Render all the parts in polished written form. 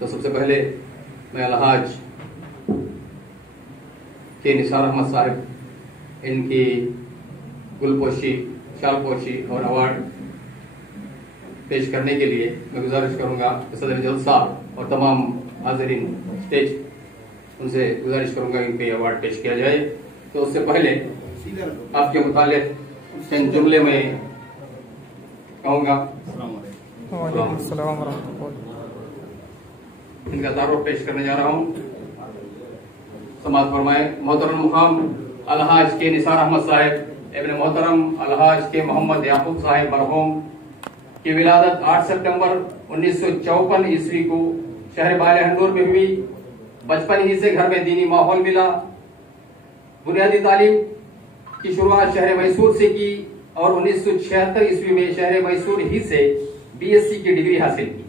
تو سب سے پہلے میں الحاج کے نثار احمد صاحب ان کی گل پوشی، شال پوشی اور ایوارڈ پیش کرنے کے لیے میں گزارش کروں گا کہ صدر جلسہ اور تمام حاضرین اسٹیج ان سے گزارش کروں گا ان پہ ایوارڈ پیش کیا جائے۔ تو اس سے پہلے آپ کے متعلق چند جملے میں کہوں گا۔ وعلیکم السلام ورحمۃ اللہ۔ ان کا تعارف پیش کرنے جا رہا ہوں۔ سماعت فرمائے۔ محترم مقام الحاج کے نثار احمد صاحب ابن محترم الحاج کے محمد یعقوب صاحب مرحوم کی ولادت 8 سپٹمبر 1954 عیسوی کو شہر بالہنور میں ہوئی۔ بچپن ہی سے گھر میں دینی ماحول ملا۔ بنیادی تعلیم کی شروعات شہر میسور سے کی اور 1976 عیسوی میں شہر میسور ہی سے BSc کی ڈگری حاصل کی۔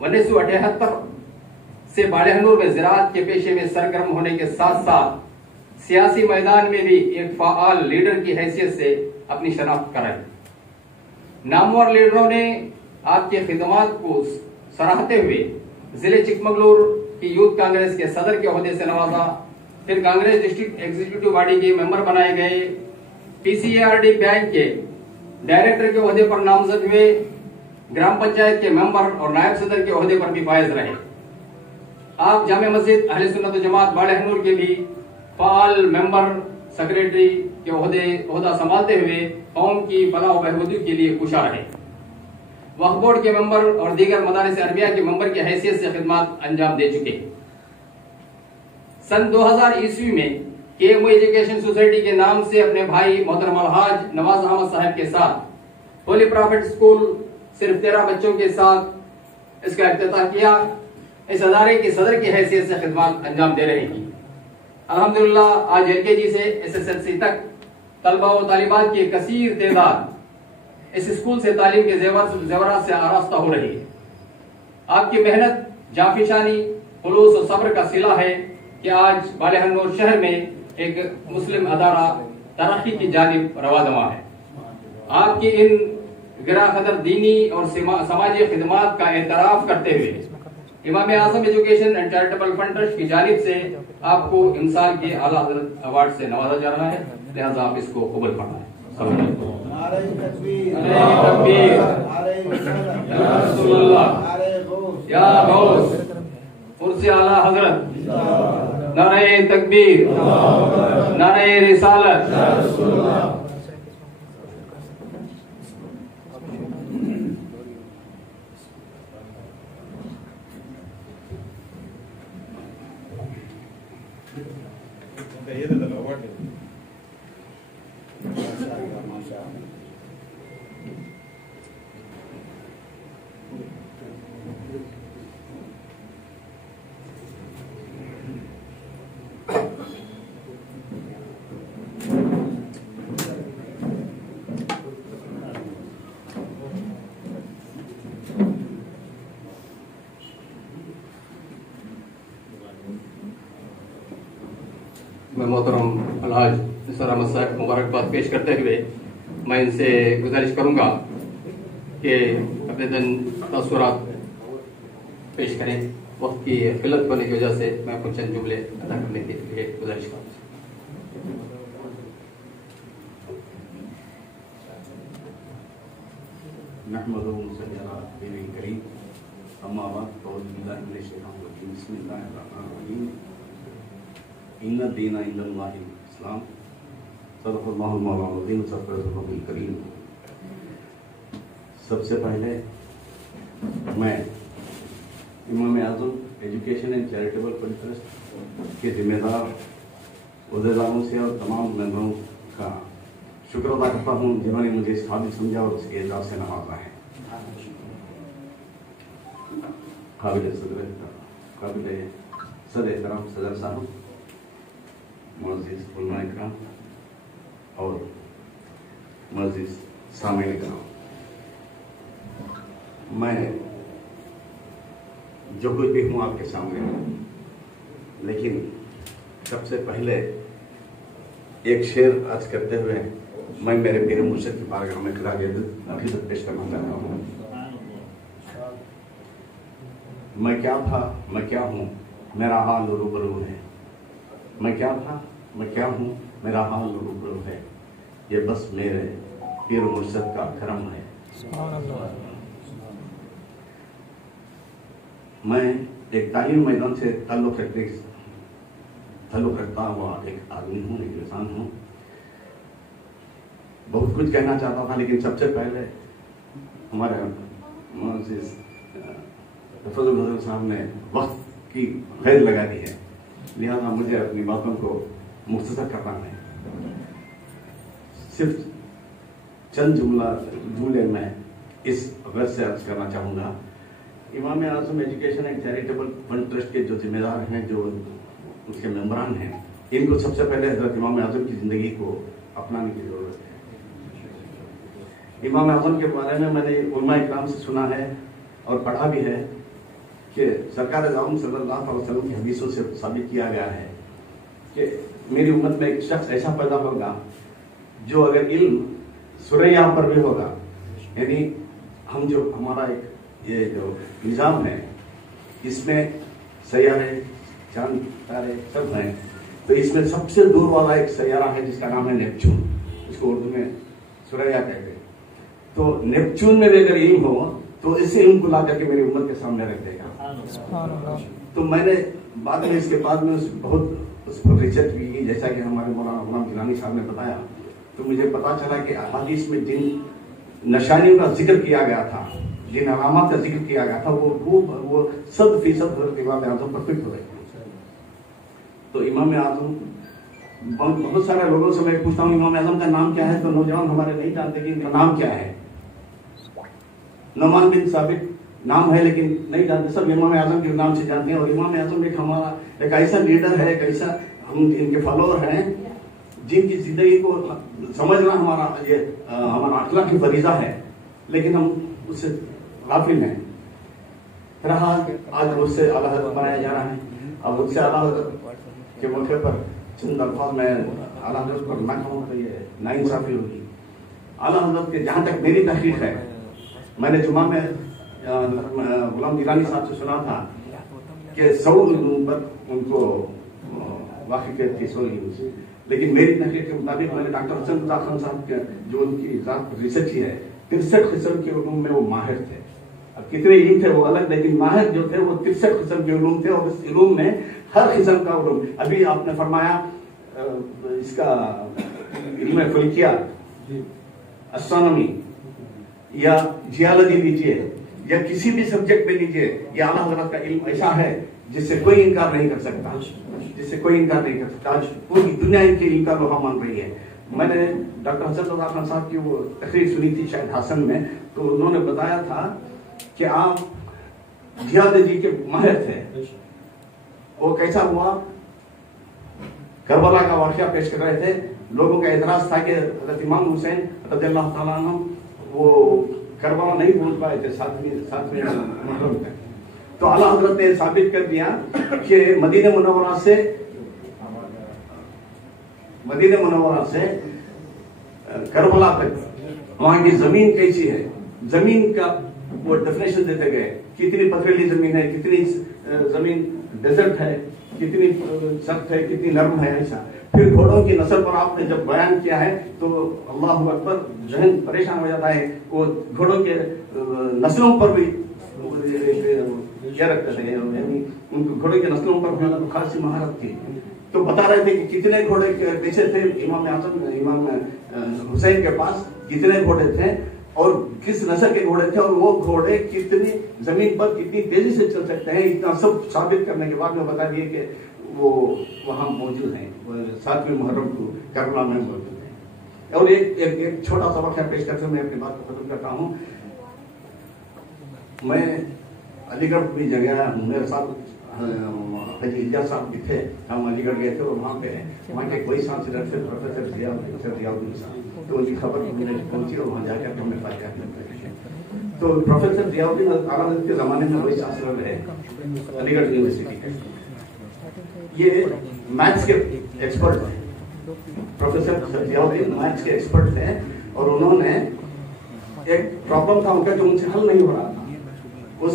1978 سے بالہنور میں زراعت کے پیشے میں سرگرم ہونے کے ساتھ ساتھ سیاسی میدان میں بھی ایک فعال لیڈر کی حیثیت سے اپنی شناخت کرائی۔ نامور لیڈروں نے آپ کی خدمات کو سراہتے ہوئے ضلع چکمگلور کی یوتھ کانگریس کے صدر کے عہدے سے نوازا، پھر کانگریس ڈسٹرکٹ ایگزیکٹو باڈی کے ممبر بنائے گئے، PCARD بینک کے ڈائریکٹر کے عہدے پر نامزد ہوئے، گرام پنچایت کے ممبر اور نائب صدر کے عہدے پر بھی فائز رہے۔ آپ جامع مسجد اہل سنت و جماعت بالہنور کے بھی فعال ممبر سیکریٹری کے عہدہ سنبھالتے ہوئے قوم کی فلاح و بہبودی کے لیے کوشاں رہے۔ وقف بورڈ کے ممبر اور دیگر مدارس عربیہ کے ممبر کی حیثیت سے خدمات انجام دے چکے۔ سن 2000 عیسوی میں KMO ایجوکیشن سوسائٹی کے نام سے اپنے بھائی محترم الحاج نواز احمد صاحب کے ساتھ ہولی پرافٹ اسکول صرف 13 بچوں کے ساتھ اس کا افتتاح کیا۔ اس ادارے کی صدر کی حیثیت سے خدمات انجام دے رہے ہیں۔ الحمدللہ آج LKG سے SSLC تک طلبہ و طالبات کی کثیر تعداد اس اسکول سے تعلیم کے زیورات سے آراستہ ہو رہی ہے۔ آپ کی محنت، جانفشانی، خلوص و صبر کا صلہ ہے کہ آج بالہنور شہر میں ایک مسلم ادارہ ترقی کی جانب رواں ہے۔ آپ کی ان گراں قدر دینی اور سماجی خدمات کا اعتراف کرتے ہوئے Imam Azam education and charitable fund trust کی جانب سے آپ کو امسال کے اعلیٰ حضرت ایوارڈ سے نوازا جا رہا ہے، لہذا آپ اس کو قبول فرمائیں۔ نعرہ تکبیر، یا رسول اللہ، یا غوث، عرص اعلیٰ حضرت، نعرہ تکبیر، نعرہ رسالت۔ میں محترم الحاج نثار احمد صاحب کو مبارکباد پیش کرتے ہوئے میں ان سے گزارش کروں گا کہ اپنے تاثرات پیش کریں۔ وقت کی قلت ہونے کی وجہ سے میں کچھ چند جملے ادا کرنے کے لیے گزارش کروں۔ نحمده ونصلي على نبيه الكريم، اما بعد فاعوذ بالله من الشيطان الرجيم، بسم الله الرحمن الرحيم، ان الدين عند الله الاسلام، صدق الله المولانا العظيم، صدق رسوله الكريم۔ سب سے پہلے میں Imam Azam education and charitable fund trust کے ذمہ دار عہدیداروں سے اور تمام ممبروں کا شکر ادا کرتا ہوں جنہوں نے مجھے اس قابل سمجھا اور اس کے اعزاز سے نوازا ہے۔ قابل صدر احترام صدر صاحب، معزز علماء اکرام اور معزز سامعین اکرام، میں جو کچھ بھی ہوں آپ کے سامنے ہوں، لیکن سب سے پہلے ایک شعر عرض کرتے ہوئے میں میرے پیر مرشد کی بارگاہ میں خراج عقیدت پیش کرنا چاہتا ہوں۔ میں کیا تھا میں کیا ہوں میرا حال روبرو ہے، میں کیا تھا میں کیا ہوں میرا حال روبرو ہے، یہ بس میرے پیر مرشد کا کرم ہے۔ سبحان اللہ۔ میں ایک تعلیم میدان سے تعلق رکھتا ہوا ایک آدمی ہوں، ایک انسان ہوں۔ بہت کچھ کہنا چاہتا تھا، لیکن سب سے پہلے ہمارے معزز فضل الحسن صاحب نے وقت کی قید لگا دی ہے، لہذا مجھے اپنی باتوں کو مختصر کرنا ہے۔ صرف چند جملے میں اس غرض سے عرض کرنا چاہوں گا۔ Imam Azam education and charitable fund trust کے جو ذمہ دار ہیں، جو اس کے ممبران ہیں، ان کو سب سے پہلے حضرت امام اعظم کی زندگی کو اپنانے کی ضرورت ہے۔ امام اعظم کے بارے میں نے علماء اکرام سے سنا ہے اور پڑھا بھی ہے کہ سرکار عالم صلی اللہ علیہ وسلم کی حدیثوں سے ثابت کیا گیا ہے کہ میری امت میں ایک شخص ایسا پیدا ہوگا جو اگر علم سوریا پر بھی ہوگا، یعنی ہم جو ہمارا ایک یہ جو نظام ہے اس میں سیارے چاند تارے سب ہیں، تو اس میں سب سے دور والا ایک سیارہ ہے جس کا نام ہے نیپچون، اس کو اردو میں سوریا کہتے ہیں۔ تو نیپچون میں بھی اگر علم ہو تو اسے علم کو لا کر کے میری امت کے سامنے رکھ دے گا۔ سبحان اللہ۔ تو میں نے بعد میں اس کے بعد میں بہت اس پر ریسرچ بھی کی، جیسا کہ ہمارے مولانا غلام گیلانی صاحب نے بتایا، تو مجھے پتا چلا کہ احادیث میں جن نشانیوں کا ذکر کیا گیا تھا، جن علامات کا ذکر کیا گیا تھا، وہ 100% حضرت امام اعظم پر فٹ ہوئے۔ تو امام اعظم بہت سارے لوگوں سے میں پوچھتا ہوں امام اعظم کا نام کیا ہے، تو نوجوان ہمارے نہیں جانتے کہ ان کا نام کیا ہے۔ نعمان بن ثابت نام ہے لیکن نہیں جانتے، سب امام اعظم کے نام سے جانتے ہیں۔ اور امام اعظم ایک ہمارا ایک ایسا لیڈر ہے، ایک ایسا ہم ان کے فالوور ہیں جن کی زندگی کو سمجھنا ہمارا اخلاقی فریضہ ہے، لیکن ہم اس سے غافل ہیں۔ آج اس سے اعلیٰ حضرت بنایا جا رہا ہے۔ اب اس سے اعلیٰ حضرت کے موقع پر چند الفاظ میں اعلیٰ حضرت پر نہ کہوں تو یہ ناانصافی ہوگی۔ اعلیٰ حضرت کے جہاں تک میری تحقیق ہے، میں نے جمعہ میں غلام گیلانی صاحب سے سنا تھا کہ 100 پر ان کو واقعیت کی 100 سے، لیکن میری تحقیق کے مطابق میں نے ڈاکٹر حسن رضا خان صاحب کے جو ان کی ذات ریسرچ کی ہے، 63 قسم کے علوم میں وہ ماہر تھے۔ اب کتنے علم تھے وہ الگ، لیکن ماہر جو تھے وہ 63 قسم کے علوم تھے، اور اس علوم میں ہر قسم کا علوم، ابھی آپ نے فرمایا اس کا علم فلکیات، اسٹرانومی یا جیالوجی لیجیے یا کسی بھی سبجیکٹ میں لیجیے، یہ اعلیٰ حضرت کا علم ایسا ہے جس سے کوئی انکار نہیں کر سکتا، جس سے کوئی انکار نہیں کر سکتا۔ آج پوری دنیا ان کے علم کا لوہا مان رہی ہے۔ میں نے ڈاکٹر حسن رضا خان صاحب کی وہ تقریر سنی تھی شاید ہاسن میں، تو انہوں نے بتایا تھا کہ آپ جیالوجی کے ماہر تھے۔ وہ کیسا ہوا؟ کربلا کا واقعہ پیش کر رہے تھے، لوگوں کا اعتراض تھا کہ حضرت امام حسین رضی اللہ تعالیٰ عنہ وہ کربلا نہیں پہنچ پائے تھے 7ویں محرم تک، تو اعلیٰ حضرت نے ثابت کر دیا کہ مدینہ منورہ سے کربلا تک وہاں کی زمین کیسی ہے، زمین کا وہ ڈیفینیشن دیتے گئے، کتنی پتھریلی زمین ہے، کتنی زمین ڈیزرٹ ہے، کتنی سخت ہے، کتنی نرم ہے، ایسا۔ پھر گھوڑوں کی نسل پر آپ نے جب بیان کیا ہے تو اللہ اکبر، ذہن پریشان ہو جاتا ہے۔ وہ گھوڑوں کے نسلوں پر بھی یہ رکھتے تھے، یعنی ان گھوڑے کے نسلوں پر بھی خاصی مہارت تھی۔ تو بتا رہے تھے کہ کتنے گھوڑے پیچھے تھے امام حسین کے پاس، کتنے گھوڑے تھے اور کس نسل کے گھوڑے تھے، اور وہ گھوڑے کتنی زمین پر کتنی تیزی سے چل سکتے ہیں، اتنا سب ثابت کرنے کے بعد میں بتا دیے کہ وہ وہاں موجود ہیں، 7ویں محرم کو کربلا میں موجود ہیں۔ اور ایک چھوٹا سا واقعہ پیش کر کے میں اپنی بات کو ختم کرتا ہوں۔ میں علی گڑھ بھی جگہ، میرے ساتھ حجی اجاز صاحب بھی تھے، ہم علی گڑھ گئے تھے، اور وہاں کے کوئی چانسلر تھے پروفیسر ضیاء الدین صاحب، تو ان کی خبر مجھے پہنچی اور وہاں جا کر ہم نے فاتحہ کیا۔ تو پروفیسر ضیاء الدین اعلیٰ حضرت کے زمانے میں وہی چانسلر ہے علی گڑھ یونیورسٹی کے، یہ میتھس کے ایکسپرٹ ہیں۔ پروفیسر ضیاء الدین میتھس کے ایکسپرٹ تھے، اور انہوں نے ایک پرابلم تھا ان کا جو ان سے حل نہیں ہو رہا تھا، اس